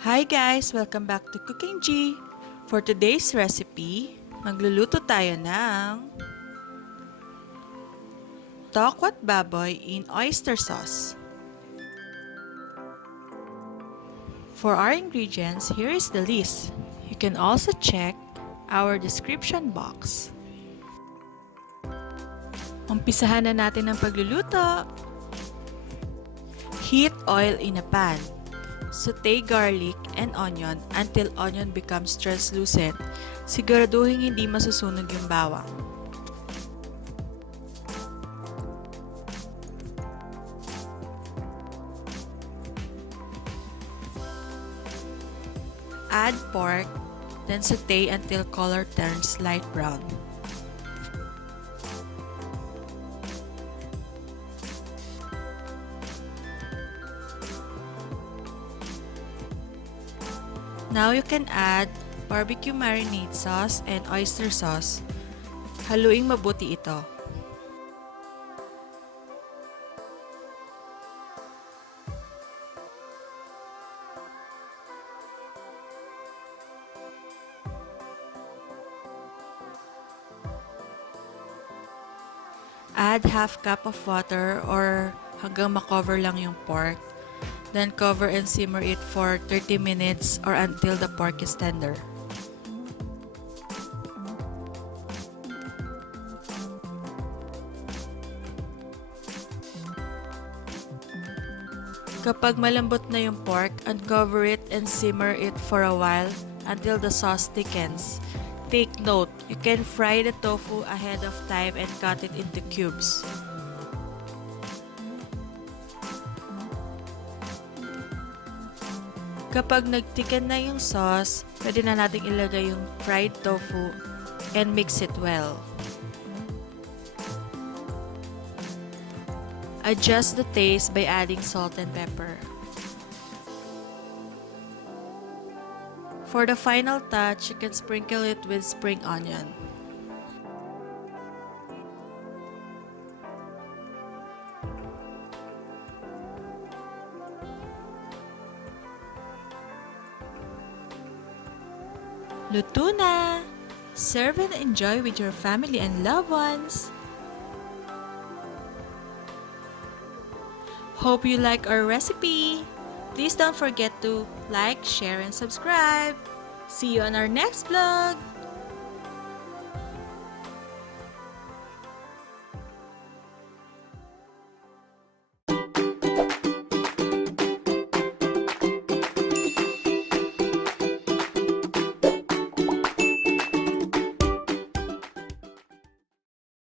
Hi guys! Welcome back to Cookingee! For today's recipe, magluluto tayo ng TOKWA'T Baboy in oyster sauce. For our ingredients, here is the list. You can also check our description box. Umpisahan na natin ang pagluluto. Heat oil in a pan. Saute garlic and onion until onion becomes translucent. Siguraduhin hindi masusunog yung bawang. Add pork, then saute until color turns light brown. Now you can add barbecue marinade sauce and oyster sauce. Haluing mabuti ito. Add half cup of water or hanggang makover lang yung pork. Then cover and simmer it for 30 minutes or until the pork is tender. Kapag malambot na yung pork, uncover it and simmer it for a while until the sauce thickens. Take note, you can fry the tofu ahead of time and cut it into cubes. Kapag nagtiken na yung sauce, pwede na nating ilagay yung fried tofu and mix it well. Adjust the taste by adding salt and pepper. For the final touch, you can sprinkle it with spring onion. Luto na! Serve and enjoy with your family and loved ones! Hope you like our recipe! Please don't forget to like, share, and subscribe! See you on our next vlog!